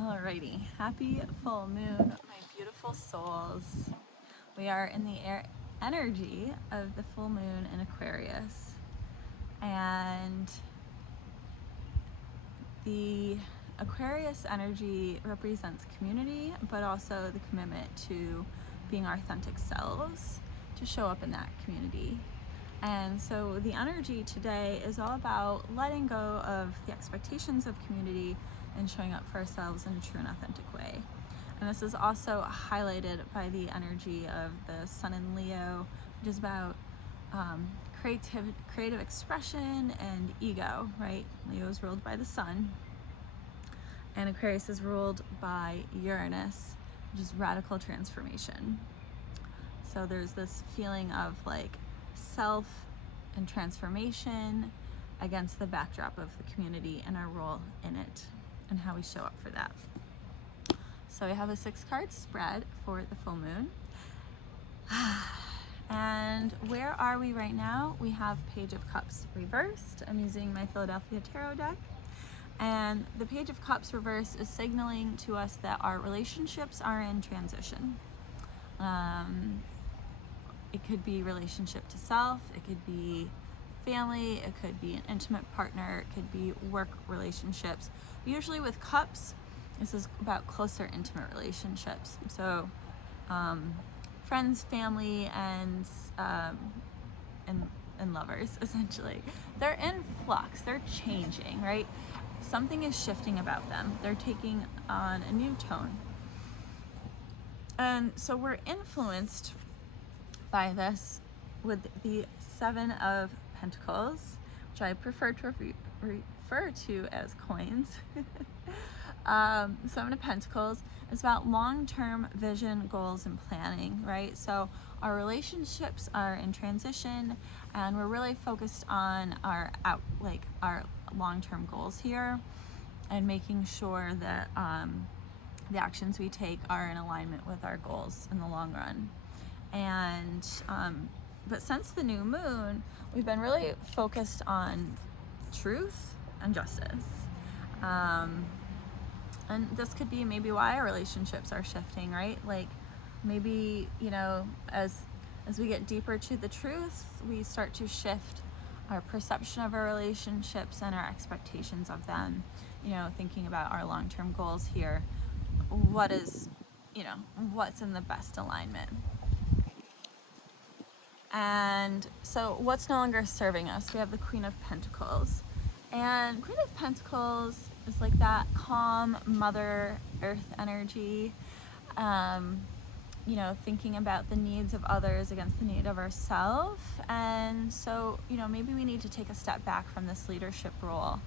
Alrighty, happy full moon, my beautiful souls. We are in the energy of the full moon in Aquarius, and the Aquarius energy represents community, but also the commitment to being our authentic selves, to show up in that community. And so the energy today is all about letting go of the expectations of community and showing up for ourselves in a true and authentic way. And this is also highlighted by the energy of the Sun in Leo, which is about creative expression and ego, right? Leo is ruled by the Sun, and Aquarius is ruled by Uranus, which is radical transformation. So there's this feeling of like self and transformation against the backdrop of the community and our role in it and how we show up for that. So we have a 6-card spread for the full moon. And where are we right now? We have Page of Cups reversed. I'm using my Philadelphia Tarot deck. And the Page of Cups reversed is signaling to us that our relationships are in transition. It could be relationship to self, it could be family, it could be an intimate partner, it could be work relationships. Usually with cups, this is about closer intimate relationships. So friends, family, and lovers, essentially. They're in flux, they're changing, right? Something is shifting about them. They're taking on a new tone. And so we're influenced by this with the 7 of Pentacles, which I prefer to refer to as coins. 7 of Pentacles is about long-term vision, goals, and planning, right? So our relationships are in transition, and we're really focused on our long-term goals here, and making sure that the actions we take are in alignment with our goals in the long run. And but since the new moon, we've been really focused on truth and justice. And this could be maybe why our relationships are shifting, right? Like maybe, you know, as we get deeper to the truth, we start to shift our perception of our relationships and our expectations of them. You know, thinking about our long-term goals here. What is, you know, what's in the best alignment? And so what's no longer serving us? We have the Queen of Pentacles. And Queen of Pentacles is like that calm Mother Earth energy, you know, thinking about the needs of others against the need of ourselves. And so, you know, maybe we need to take a step back from this leadership role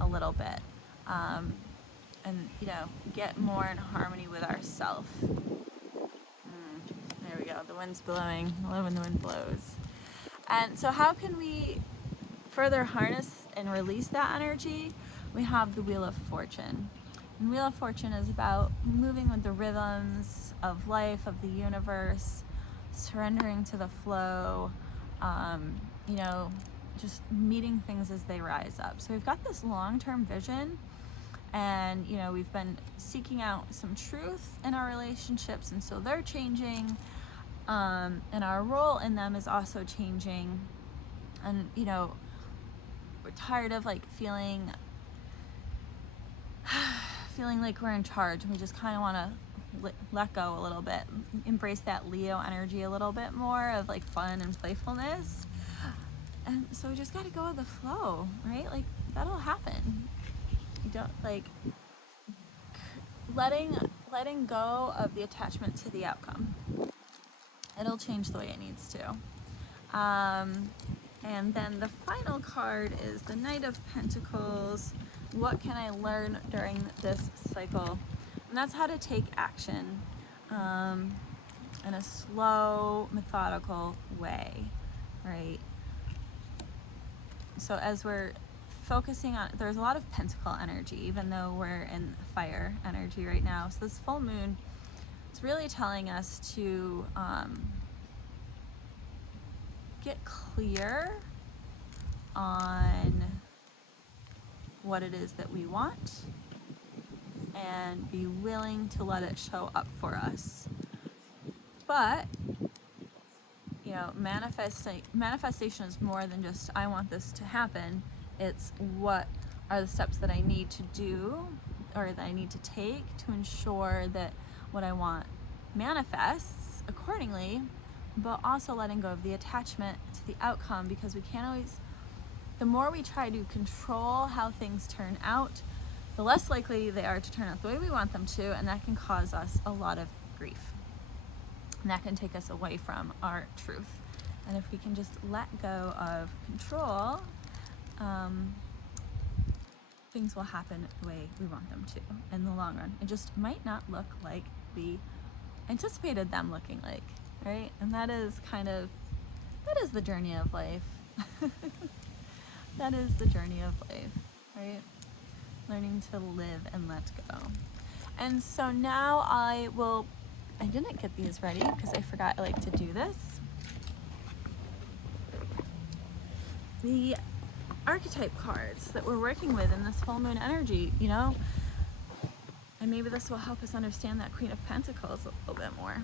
a little bit, and, you know, get more in harmony with ourselves. There we go, the wind's blowing. I love when the wind blows. And so how can we further harness and release that energy? We have the Wheel of Fortune. And Wheel of Fortune is about moving with the rhythms of life, of the universe, surrendering to the flow, you know, just meeting things as they rise up. So we've got this long-term vision, and, you know, we've been seeking out some truth in our relationships, and so they're changing, and our role in them is also changing. And, you know, we're tired of like feeling like we're in charge, and we just kind of want to let go a little bit, embrace that Leo energy a little bit more of like fun and playfulness. And so we just got to go with the flow, right? Like that'll happen. You don't like letting go of the attachment to the outcome. It'll change the way it needs to. And then the final card is the Knight of Pentacles. What can I learn during this cycle? And that's how to take action in a slow, methodical way, right? So as we're focusing on, there's a lot of pentacle energy, even though we're in fire energy right now. So this full moon, it's really telling us to get clear on what it is that we want, and be willing to let it show up for us. But, you know, manifestation is more than just, I want this to happen. It's what are the steps that I need to do or that I need to take to ensure that what I want manifests accordingly, but also letting go of the attachment to the outcome, because we can't always, the more we try to control how things turn out, the less likely they are to turn out the way we want them to, and that can cause us a lot of grief. And that can take us away from our truth. And if we can just let go of control, things will happen the way we want them to in the long run. It just might not look like we anticipated them looking like, right? And that is the journey of life. That is the journey of life, right? Learning to live and let go. And so now I didn't get these ready because I forgot I like to do this. The archetype cards that we're working with in this full moon energy, you know, and maybe this will help us understand that Queen of Pentacles a little bit more.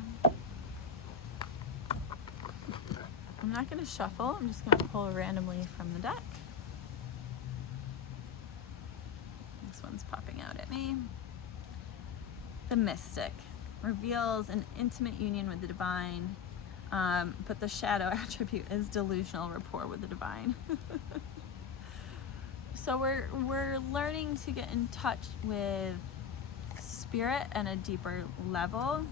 I'm not going to shuffle, I'm just going to pull randomly from the deck. This one's popping out at me. The Mystic reveals an intimate union with the divine, but the shadow attribute is delusional rapport with the divine. So we're learning to get in touch with spirit at a deeper level,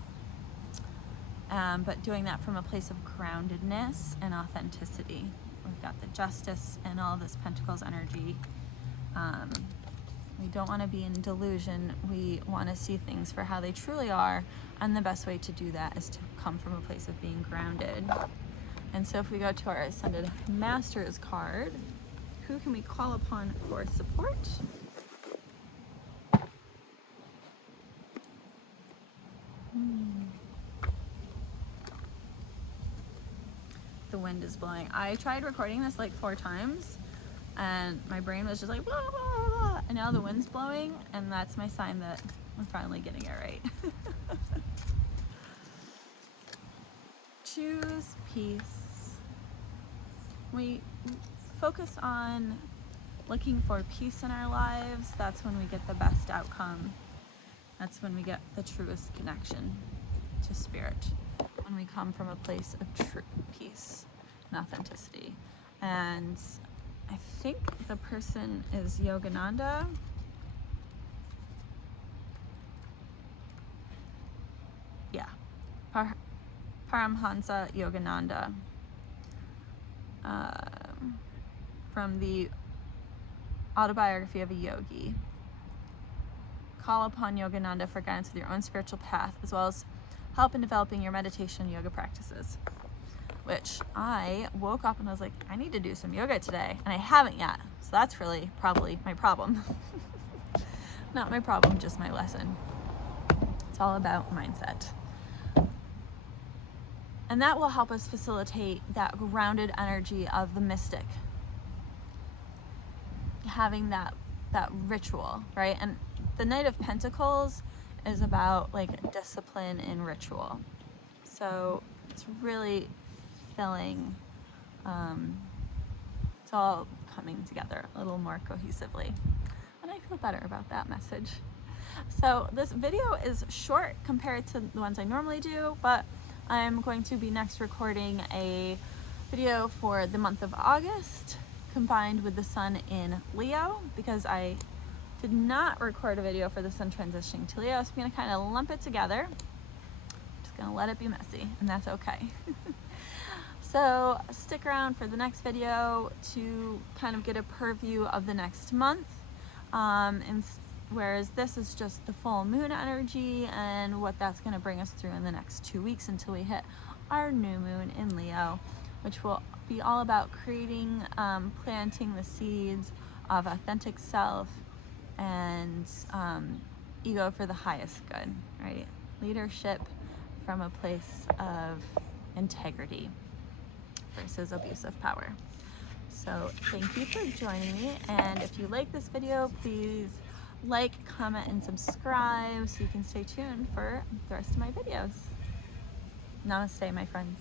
but doing that from a place of groundedness and authenticity. We've got the Justice and all this Pentacles energy. We don't want to be in delusion. We want to see things for how they truly are, and the best way to do that is to come from a place of being grounded. And so if we go to our Ascended Masters card, who can we call upon for support? The wind is blowing. I tried recording this like 4 times and my brain was just like blah, blah, blah, blah. And now the wind's blowing, and that's my sign that I'm finally getting it right. Choose peace. We focus on looking for peace in our lives. That's when we get the best outcome. That's when we get the truest connection to spirit, when we come from a place of true peace and authenticity. And I think the person is Yogananda. Yeah, Paramhansa Yogananda, from the Autobiography of a Yogi. Call upon Yogananda for guidance with your own spiritual path, as well as help in developing your meditation and yoga practices. Which I woke up and I was like, I need to do some yoga today, and I haven't yet. So that's really probably my problem. Not my problem, just my lesson. It's all about mindset. And that will help us facilitate that grounded energy of the mystic. Having that ritual, right? And the Knight of Pentacles is about like discipline and ritual. So it's really filling, it's all coming together a little more cohesively. And I feel better about that message. So this video is short compared to the ones I normally do, but I'm going to be next recording a video for the month of August combined with the sun in Leo, because I did not record a video for the sun transitioning to Leo, so I'm going to kind of lump it together. Just going to let it be messy, and that's okay. So stick around for the next video to kind of get a purview of the next month, whereas this is just the full moon energy and what that's going to bring us through in the next 2 weeks until we hit our new moon in Leo, which will be all about creating, planting the seeds of authentic self and ego for the highest good, right? Leadership from a place of integrity versus abuse of power. So thank you for joining me, and if you like this video, please like, comment, and subscribe so you can stay tuned for the rest of my videos. Namaste, my friends.